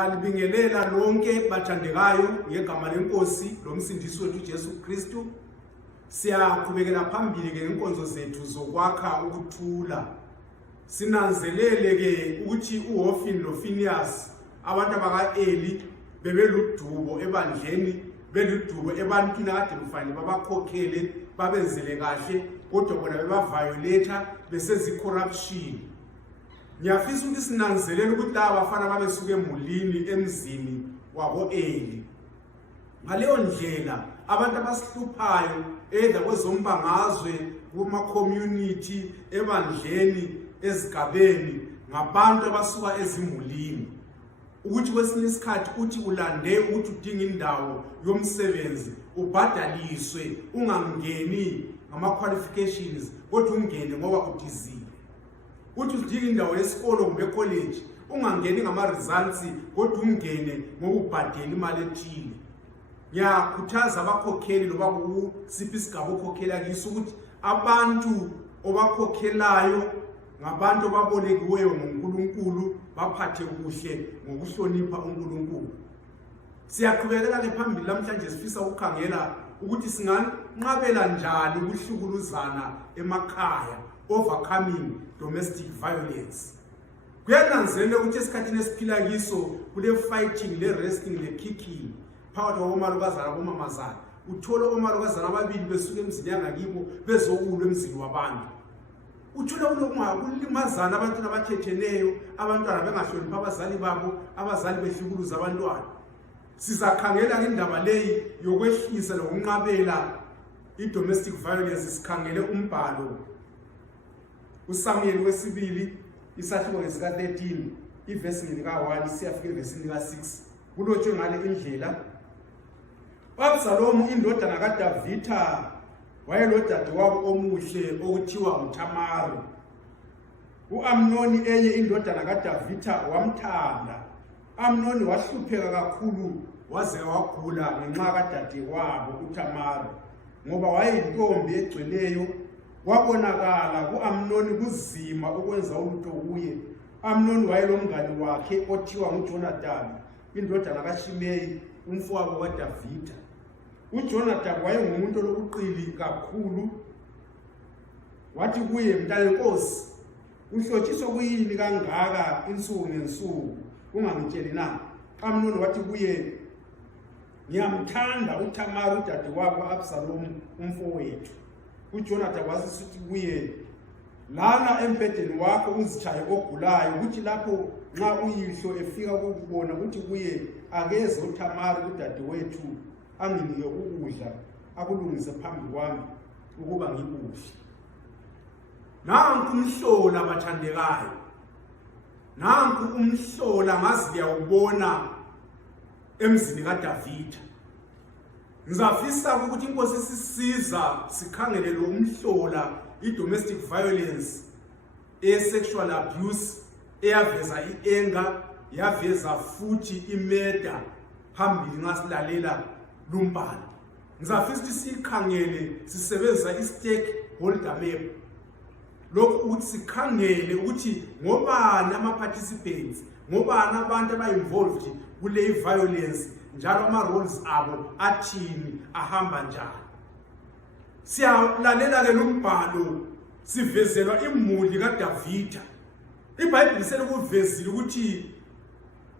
Ngiyalibingelela lonke bathandekayo ngegama lenkosi lomsindisi wethu Jesu Kristu. Siyaqhubekela phambili ke inkonzo zethu zokwakha ukuthula. Sinanzelele ke ukuthi uHofni noPhinias abantu abakaEli bebeludubo ebandleni, beludubo ebantwini akade kufanele babakhokhele babenzele kahle, kodwa bona bebaviolate besezi corruption. Ngiyafisa ukuthi sinanzelele ukuthi laba bafana babesuke emulini emzini wakoEli. Ngaleyo ndlela abantu abasihluphayo either kwezombangazwe kuma community ebandleni ezigabeni ngabantu abasuka ezimulini, ukuthi kwesinye isikhathi uthi ulande ukuthi udinga indawo yomsebenzi ubhadaliswe, ungangeni ngama qualifications kodwa ungene ngoba udizile. Uthi udinga indawo yesikolo kumbe college ungangeni ngama results kodwa ungene ngokubhadela imali ethile. Ngiyakhuthaza abakhokheli loba kusiphi isigaba okhokhela kiso ukuthi abantu obakhokhelayo ngabantu ababolekiweyo nguNkulunkulu, baphathe kuhle ngokuhlonipha uNkulunkulu. Siyaqhubekela ke phambili namhlanje sifisa ukukhangela ukuthi singanqabela njani ukuhlukuluzana emakhaya, overcoming domestic violence. Kuyananzeleka ukuthi esikhathini esiphila kiso kule fighting, le wrestling, le kicking phakathi kwabomalukazana nabomamazana. Uthola omalukazana ababili besuke emzini yangakibo bezokulwa emzini wabantu. Uthola kulimazana abantu abathetheneyo, abantwana bengahlonipha abazali babo, abazali behlukuluza abantwana. Sizakhangela indaba leyi yokwehlisa nokunqabela i-domestic violence. Sikhangele umbhalo uSamuel wesibili isahluko ngesika 13 ivesi lika1 siyafika evesini lika6. Kulotshwe ngale indlela uAbsalomu indodana kaDavida wayelodadewabo omuhle okuthiwa nguThamari. uAmnoni enye indodana kaDavida wamthanda. Amnoni wahlupheka kakhulu waze wagula ngenxa kadadewabo uThamari, ngoba wayeyintombi egcweleyo. Kwabonakala kuAmnoni kuzima ukwenza ulutho kuye. Amnoni wayelomngane wakhe othiwa nguJonadabi indodana kaShimeyi umfowabo kaDavida. uJonadabi wayengumuntu olobuqili kakhulu. Wathi kuye, mntanenkosi, uhlotshiswa kuyini kangaka insuku ngensuku ungangitsheli na? Amnoni wathi kuye, ngiyamthanda uThamari udadewabo Absalomu umfowethu. uJonadabi wasithi kuye, lala embhedeni wakho uzitshaye ogulayo, ukuthi lapho nxa uyihlo efika ukubona ukuthi kuye, akeze uThamari udadewethu anginike ukudla akulungise phambi kwami ukuba ngikudle. Nanku umhlola bathandekayo, nanku umhlola ngazi liyawubona emzini kaDavida. Ngizafisa ukuthi inkosi sisiza sikhangele lo umhlola, i-domestic violence, sexual abuse, eyaveza i-anger, yaveza futhi imeda phambili ngasilalela lumbhalo. Ngizafisa ukuthi sikhangele sisebenzisa i-stakeholder map, lokhu ukuthi sikhangele ukuthi ngobani ama-participants, ngobani abantu aba-involved kule violence, njalo ama-roles abo athini, ahamba njani. Siyalalela ke lumbhalo sivezelwa imuli kaDavida. IBhayibheli selikuvezile ukuthi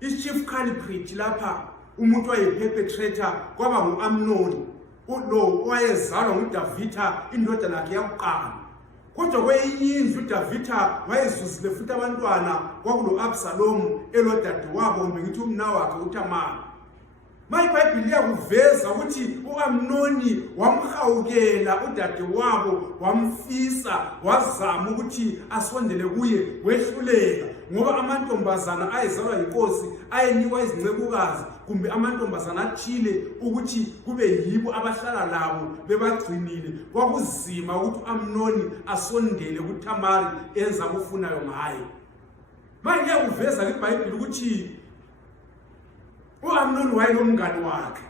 i-chief culprit lapha, umuntu wayeperpetrator, kwaba nguAmnoni, lo wayezalwa nguDavida indodana yakhe yakuqala. Kodwa kwenye indlu uDavida wayezuzile futhi abantwana, kwakulo Absalomu elodadewabo kumbe ngithi umnawakhe uThamari. IBhayibheli liyakuveza ukuthi uAmnoni wamhawukela udadewabo, wamfisa, wazama ukuthi asondele kuye, wehluleka, ngoba amantombazana ayezalwa yinkosi ayenikwa izincekukazi kumbe amantombazana athile ukuthi kube yibo abahlala labo bebagcinile. Kwakuzima ukuthi uAmnoni asondele kuThamari enza akufunayo ngaye. Manje liyakuveza iBhayibheli ukuthi uAmnoni wayelomngane wakhe,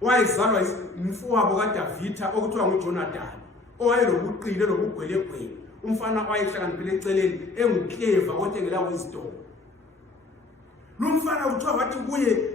wayezalwa umfowabo kaDavida okuthiwa nguJonadabi, owayelobuqili lobugwelegwele, umfana wayehlakaniphile eceleni, engukeva kodwa engela wisdom. Lumfana uthiwa wathi kuye,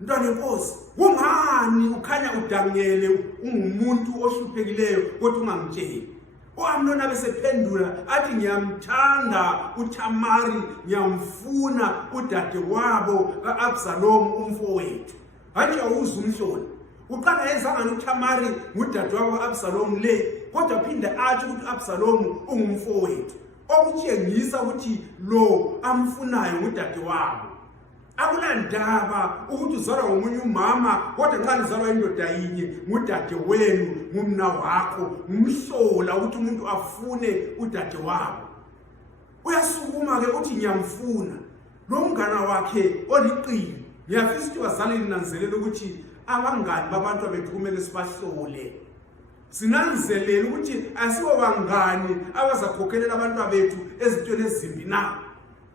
Mntwana wenkosi, kungani ukhanya udangele ungumuntu ohluphekileyo kodwa ungangitsheli? U-Amnoni abesephendula athi, ngiyamthanda uThamari, ngiyamfuna udadewabo ka-Absalomu umfowethu. Hatshi awuzwa umhlolo. Uqala ezangani uThamari ngudadewabo ka-Absalomu le, kodwa phinde athi ukuthi u-Absalomu ungumfowethu. Okutshengisa ukuthi lo amfunayo ngudadewabo. Akulandaba ukuthi uzalwa ngomunye umama, kodwa nxa lizalwa indoda yinye ngudadewenu, ngumna wakho, ngumhlola ukuthi umuntu afune udadewabo. Uyasukuma ke uthi ngiyamfuna. Lo mngane wakhe oliqili, ngiyafisa ukuthi bazali linanzelela ukuthi abangani babantu bethu kumele sibahlole. Sinanzelela ukuthi asibo bangani abazakhokhelela abantu bethu ezintweni ezimbi na.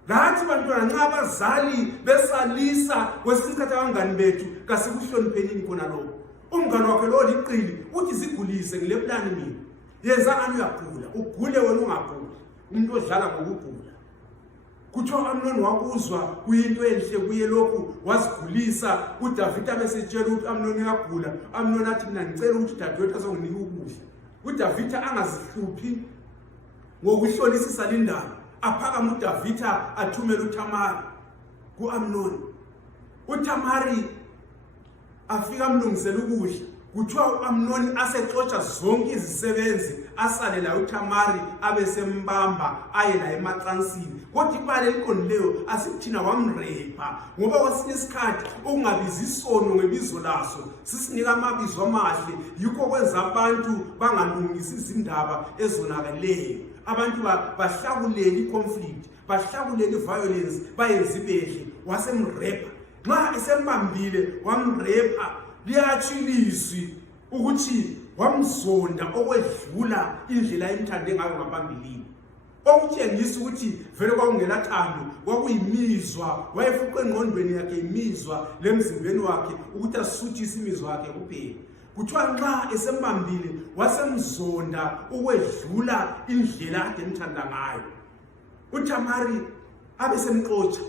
Lathi bantwana nxa abazali besalisa kwesinye isikhathi abangani bethu kasikuhloniphenini khona lokho. Umngane wakhe lo liqili uthi sigulise ngile plan mina. Yenza ngani uyagula, ugule wena ungaguli. Umuntu odlala ngokugula. Kuthiwa Amnoni wakuzwa kuyinto enhle kuye lokhu wazigulisa. uDavida besetshela ukuthi Amnoni uyagula. Amnoni athi mina ngicela ukuthi dadewethu azonginika ukudla. uDavida angazihluphi ngokuhlolisisa lindaba. Aphakama uDavida athumela uThamari ku-Amnoni. uThamari afika amlungisela ukudla. Kuthiwa u-Amnoni asexotsha zonke izisebenzi asale la uThamari abesembamba aye la emacansini. Kodwa ibale eliqondileyo asithina wamrepa, ngoba kwesinye isikhathi ukungabizi isono ngebizo laso sisinika amabizo amahle. Yikho kwenza abantu bangalungisi izindaba ezonakeleyo. Abantu bahlakulele i-conflict, bahlakulele i-violence, bayenza ibehle. Wasemrepa. Nxa esembambile wamrepa, liyatshiliswi ukuthi wamzonda okwedlula indlela ayemthande ngayo ngaphambilini. Okutshengisa ukuthi vele kwakungelathando, kwakuyimizwa, wayefuqa engqondweni yakhe imizwa lemzimbeni wakhe ukuthi asuthise imizwa yakhe kuphela. Kuthiwa nxa esembambile wasemzonda ukwedlula indlela ade emthanda ngayo. uThamari abesemxotsha,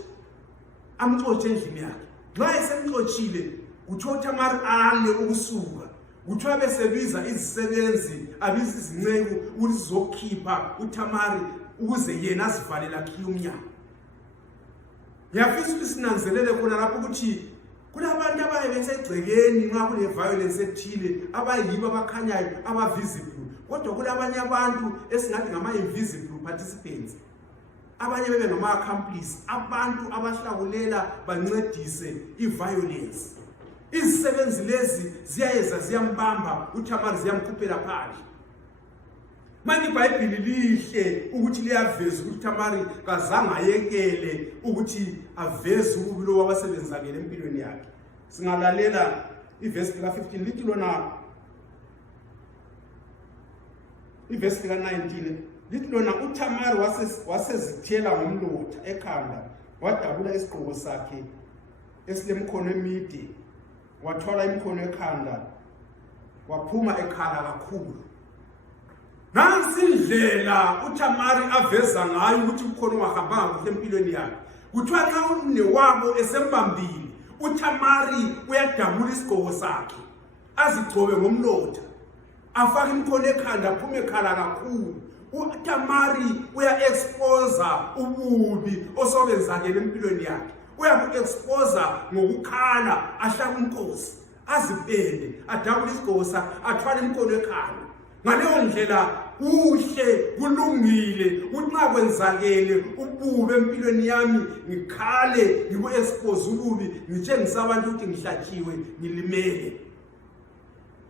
amxotshe endlini yakhe. Nxa esemxotshile, kuthiwa uThamari ale ukusuka. Kuthiwa besebiza izisebenzi, abiza izinceku ukuthi zizokhipha uThamari ukuze yena azivalele akhiye umnyango. Ngiyafisa ukuthi sinanzelele khona lapho ukuthi kulabantu abaye besegcekeni nxa kule violence ethile, abayibo abakhanyayo, abavisible. Kodwa kulabanye abantu esingathi ngama-invisible participants. Abanye bebe ngama-accomplice, abantu abahlakulela bancedise i-violence. Izisebenzi lezi ziyayeza ziyambamba uThamari, ziyamkhuphela phandle. Manje iBhayibhili lihle ukuthi liyaveza ukuthi uThamari kazange ayekele ukuthi aveze ububi lo wabasebenzakele empilweni yakhe. Singalalela ivesi lika-15 lithi lona, ivesi lika-19 lithi lona, uThamari wasezithela ngomlotha ekhanda, wadabula isigqoko sakhe esilemkhono emide, wathwala imkhono ekhanda, waphuma ekhala kakhulu. Nansi indlela uThamari aveza ngayo ukuthi umkhono ungahambanga kuhle empilweni yakhe. Kuthiwa nxa umnewabo esembambile, uThamari uyadabula isigqoko sakhe, azigcobe ngomlotha, afake imkhono ekhanda, aphume ekhala kakhulu. uThamari uya-exposa ububi osobenzakele empilweni yakhe. Uyaku-exposa ngokukhala, ahlaka umkhosi, azipende, adabule isigqoko sakhe, athwale imkhono ekhanda. Ngaleyo ndlela kuhle, kulungile ukuthi nxa kwenzakele ububi empilweni yami ngikhale, ngiku-expose ububi, ngitshengisa abantu ukuthi ngihlatshiwe, ngilimele.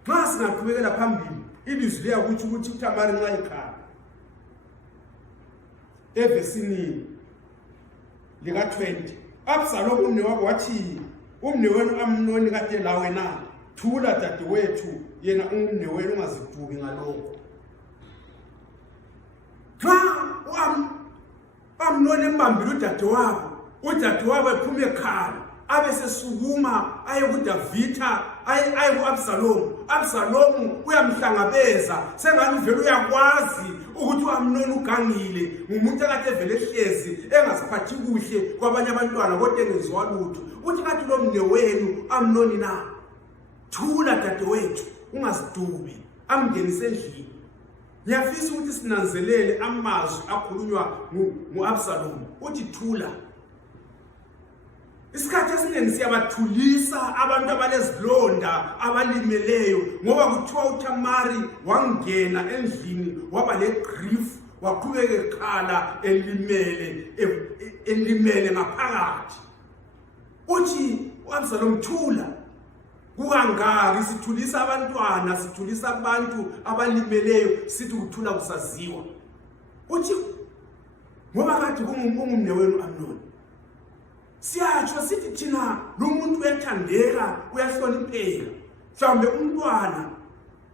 Nxa singaqhubekela phambili, ilizwi liyakutsho ukuthi uThamari nxa ekhala evesini lika-20, Absalomu umnewabo wathi, umnewenu Amnoni kade lawe na, thula dadewethu, yena umnewenu ungazidubi ngalokho. Nxa uAmnoni embambile udadewabo ephuma ekhala, abesesukuma aye kuDavida ayi ku-Absalomu uyamhlangabeza sengani vele uyakwazi ukuthi uAmnoni ugangile ngumuntu akade vele ehlezi engasiphathi kuhle kwabanye abantwana kodwa engenziwa lutho. Uthi kathi lo mne wenu Amnoni na, thula dadewethu ungazidubi, amngenise endlini. Ngiyafisa ukuthi sinanzelele amazwi akhulunywa nguAbsalomu. Uthi thula. Isikhathi esiningi siyabathulisa abantu abanezilonda abalimeleyo ngoba kuthiwa uThamari wangena endlini waba legrief, waqhubeka ekhala elimele ngaphakathi. Uthi uAbsalomu thula. Kukangaki sithulisa abantwana, sithulisa abantu abalimeleyo, sithi ukuthula kusaziwa. Uthi ngoba kathi ungumne wenu Amnoni. Siyatsho sithi thina lo muntu uyathandeka, uyahlonipheka. Mhlawumbe umntwana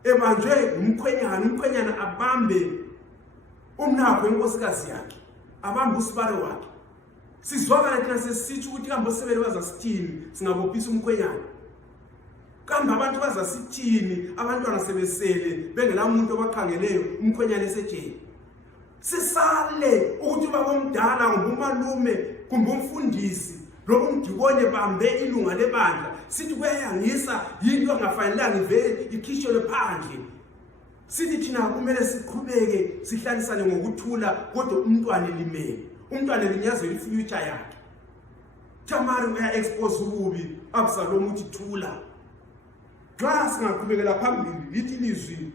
ebanjwe umkhwenyana abambe umnakho enkosikazi yakhe, abambe usibare wakhe. Sizwakala thina sesithi ukuthi kambe osebele bazasithini singabophisa umkhwenyana. Kambe abantu bazasithini abantwana sebesele bengela umuntu obakhangeleyo umkhwenyana esejeni. Sisale ukuthi babomdala ngumalume kumbe umfundisi lo umdibone bambe ilunga lebandla sithi kuyayangisa yinto engafanelanga ivele ikhishelwe phandle. Sithi thina kumele siqhubeke sihlalisane ngokuthula kodwa umntwana elimele, umntwana elinyazwe ifuture yakhe. Tamari uya expose ububi, Absalomu uthi thula. Xa singaqhubekela phambili lithi lizwi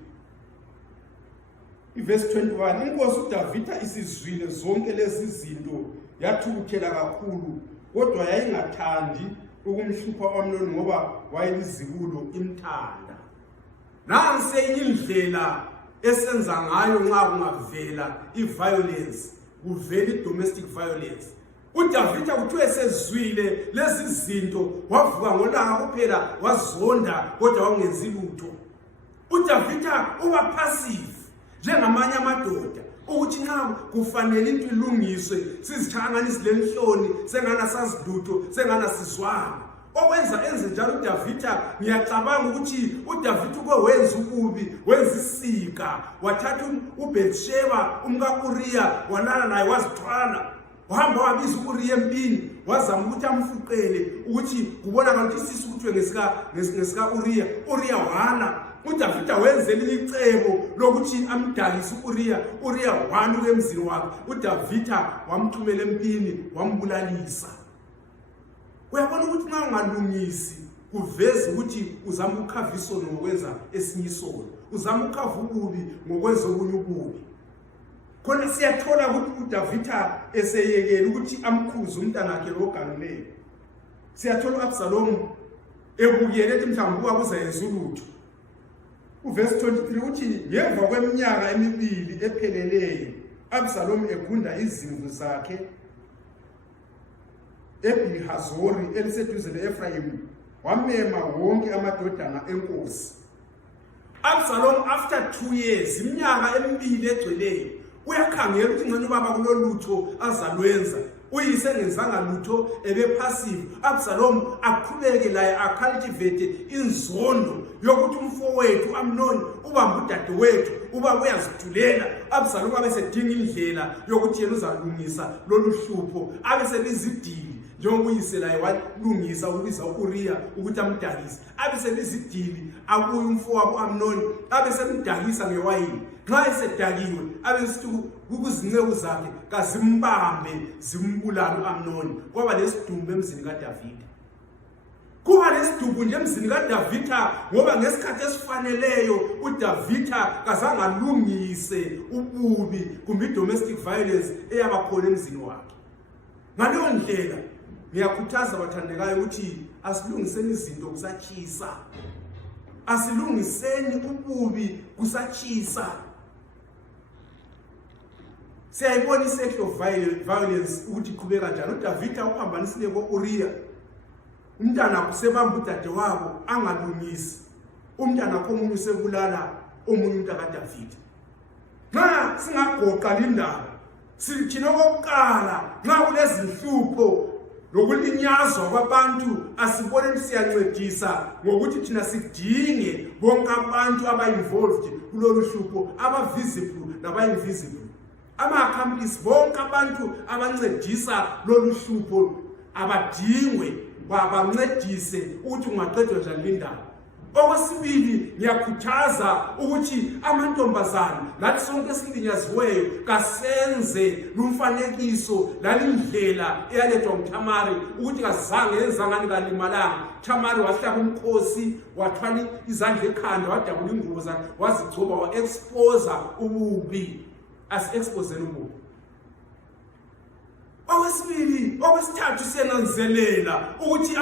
iverse 21, inkosi uDavida isizwile zonke lezi zinto yathukuthela kakhulu kodwa yayingathandi ukumhlupha uAmnoni ngoba wayelizibulo imthanda. Nansi indlela esenza ngayo nxa kungavela iviolence, kuvela idomestic violence. uDavida kuthiwe esezwile lezi zinto wavuka ngolaka kuphela wazonda kodwa wangenzi lutho. uDavida uba passive njengamanye amadoda ukuthi nxa kufanele into ilungiswe sizithanganise lenhloni sengana sazidutho sengana sizwanga. Okwenza enze njalo uDavida, ngiyacabanga ukuthi uDavida uke wenza ukubi, wenza isika, wathatha uBethsheba umkaUriya walala naye wazithwala. Wahamba wabiza uUriya empini wazama ukuthi amfuqele ukuthi kubonakala ukuthi isisu ukuthi ngesika Uriya. Uriya wala. uDavida wenze licebo lokuthi amdalise uUriya. uUriya wanuka emzini wakhe. uDavida wamthumela empini wambulalisa. Uyabona ukuthi nxa ungalungisi kuveza ukuthi uzama ukukhava isono ngokwenza esinye isono, uzama ukukhava ububi ngokwenza obunye ububi. Khona siyathola ukuthi uDavida eseyekela ukuthi amkhuze umntana wakhe lo ogangileyo. Siyathola uAbsalomu ebukele ethi mhlawumbe kuzayenza ulutho. Uverse 23 uthi ngemva kweminyaka emibili epheleleyo uAbsalomu egunda izimvu zakhe eBihazori eliseduze leEfrayimi wamema wonke amadodana enkosi. Absalom after 2 years, iminyaka emibili egcweleyo, uyakhangela ukuthi ngani ubaba kulolutho azalwenza. Uyise ngenzanga lutho ebe passive. Absalom aqhubeke laye acultivate inzondo yokuthi umfowethu Amnoni ubamba udadewethu uba uyazithulela. Absalom abesedinga indlela yokuthi yena uzalungisa lolu hlupho, abeselizidili njengoba uyise laye walungisa ukubiza uUriya ukuthi amdakise. Abeselizidili abuye umfowabo Amnoni abesemdakisa ngewayini. Nxa esedakiwe abesithi kukuzinceku zakhe kazimbambe zimbulala uAmnoni. Kwaba lesidumbu emzini kaDavida. Kuba lesidumbu nje emzini kaDavida ngoba ngesikhathi esifaneleyo uDavida kazangalungise ububi kumbe idomestic violence eyabakhona emzini wakhe. Ngaleyo ndlela ngiyakhuthaza abathandekayo ukuthi asilungiseni izinto kusatshisa. Asilungiseni ububi kusatshisa. Siyayibona i-sexual violence ukuthi iqhubeka njalo. uDavida uphambanisile ko-Uriya. Umntana kusebamba udadewabo angalungisi. Umntana komunye usebulala omunye umntana kaDavida. Nxa singagoqa lindaba, sithina okokuqala nxa kulezinhlupho lokulinyazwa kwabantu asibone siyancedisa ngokuthi thina sidinge bonke abantu aba-involved kulolu hlupho, aba-visible naba-invisible, ama-accomplice, bonke abantu abancedisa lolu hlupho abadingwe bancedise ukuthi ungaqedwa njani lindaba. Okwesibili, ngiyakhuthaza ukuthi amantombazana lathi sonke esilinyaziweyo kasenze lumfanekiso lalindlela eyalethwa nguThamari ukuthi kazange yenzangani kalimalanga. Thamari wahlaba umkhosi, wathwala izandla ekhanda, wadabula ingubo zakhe, wazigcoba, wa-exposa ububi. Asi-exposeni ububi. Okwesibili, okwesithathu, siyananzelela ukuthi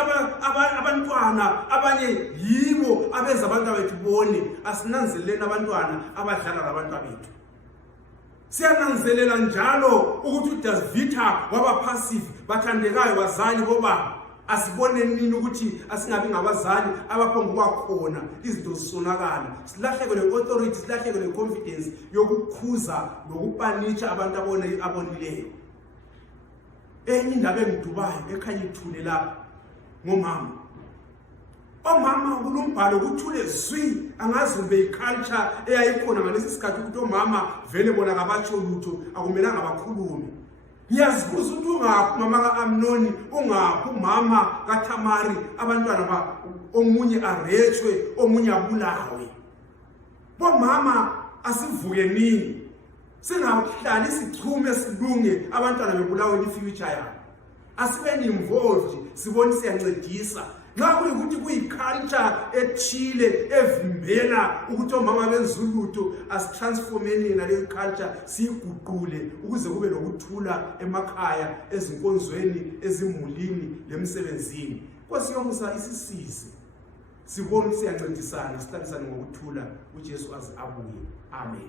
abantwana abanye yibo abenza abantu bethu bone. Asinanzeleni abantwana abadlala labantu bethu. Siyananzelela njalo ukuthi uDavida waba passive, bathandekayo bazali bobaba. Asibone nini ukuthi asingabi ngabazali abaphonguba khona izinto zisonakala, silahlekele authority, silahlekele confidence yokukhuza nokupanisha abantu abonileyo. Enye indaba engidubayo ekhanya ithule lapha ngomama. Omama kulumbhalo kuthule zwi, angazi ube iculture eyayikhona ngalesi sikhathi ukuthi omama vele bona kabatsho lutho, akumelanga bakhulume. Ngiyazibuza ukuthi ungaphi mama kaAmnoni, ungaphi umama kaThamari, abantwana omunye arethwe, omunye abulawe. Bomama asivuke nini, singahlali sichume silunge abantwana bebulawe ifuture yabo. Asibeni involved, sibone siyancedisa. Nxa kuyikuthi kuyiculture ethile evimbela ukuthi omama benzulutho, asitransformeni naleyo culture, siyiguqule ukuze kube lokuthula emakhaya, ezinkonzweni, ezimulini lemsebenzini. Nkosi yomusa isisize, sibone siyancedisana, sihlalisane ngokuthula uJesu aze abuye. Amen.